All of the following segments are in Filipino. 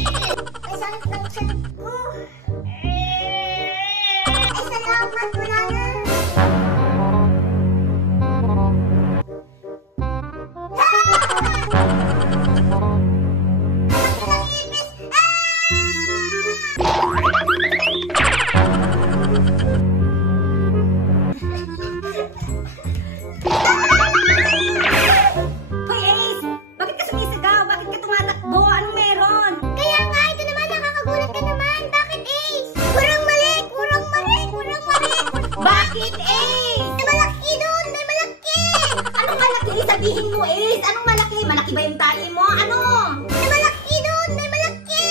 Ay, sakit ng tiyan ko. Ay, salamat. Wala na. Bakit, Ace? May malaki doon! May malaki! Anong malaki? Sabihin mo, Ace. Anong malaki? Malaki ba yung tali mo? Ano? May malaki doon! May malaki!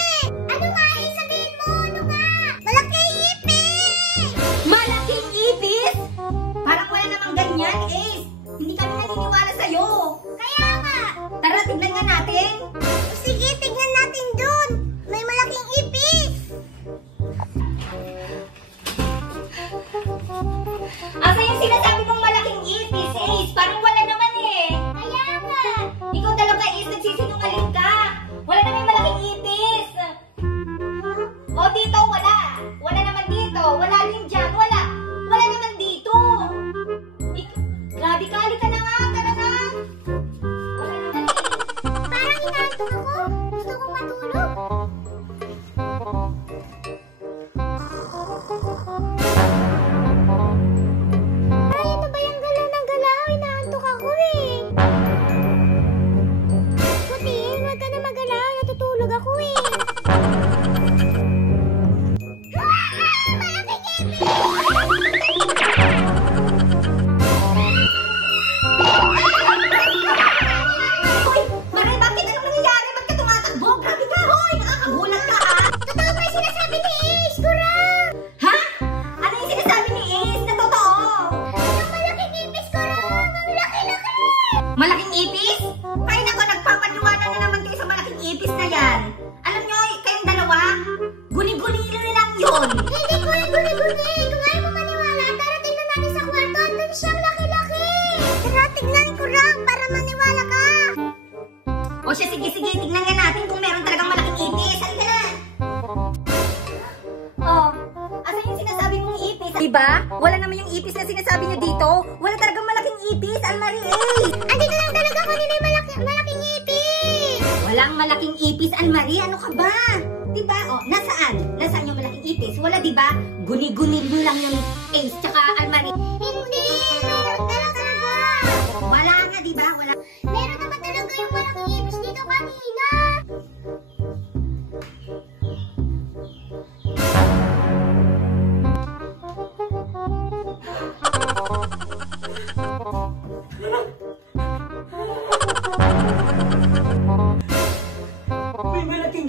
Ano nga, Ace? Sabihin mo! Ano nga? Malaki ipis! Malaking ipis? Parang wala namang ganyan, Ace. Hindi kami naniniwala sa'yo. Kaya nga! Tara, tignan nga natin. Sige, tignan natin doon! May malaking ipis! Asa yung sinasabi mong malaking ipis, Ace? Parang wala naman eh. Kaya nga! Ikaw talaga, Ace, nagsisinungaling ka. Wala naman yung malaking ipis. O, dito, wala. Wala naman dito. Wala rin dyan. Wala. Wala naman dito. Grabe ka, halika na nga. Tara na. Wala naman eh. Parang inaantok ako. Gusto kong matulog. Ay, ano ba yung galaw ng galaw? Inaantok ako eh. Putin, huwag ka na magalaw. Natutulog ako eh. Malaking ipis! Hoy, Mare, bakit? Anong nangyayari? Ba't ka tumatakbo? Grabe ka, hoy! Nakakagulat ka, ha? Totoo ba yung sinasabi ni Ace? Kurang! Ha? Ano yung sinasabi ni Ace na totoo? Yung malaking ipis, kurang! Ang laki-laki! Malaking ipis? Kaya nako, nagpapaniwala na naman kayo sa malaking ipis na yan. Alam nyo, kayong dalawa, guni-guni lang yun. Hindi ko yung guni-guni! Kung ayaw mo maniwala, tara tingnan natin sa kwarto. Andun siyang laki-laki! Tara, tignan kurang para maniwala ka! O siya, sige, tignan nga natin kung meron talagang malaking ipis. Halika na! Oh, asan yung sinasabi mong ipis? Diba? Wala naman yung ipis na sinasabi nyo dito. Wala talagang malaking ipis, Almarie. Andito lang talaga kanina yung malaking ipis! Walang malaking ipis, Almarie. Ano ka ba? Diba? O, nasaan? Nasaan yung malaking ipis? Wala, diba? Guni-guni nyo lang yung Ace tsaka Almarie. Hindi! Meron talaga! Wala nga, diba? Wala. Meron naman talaga yung malaking ipis dito kanina! May malaking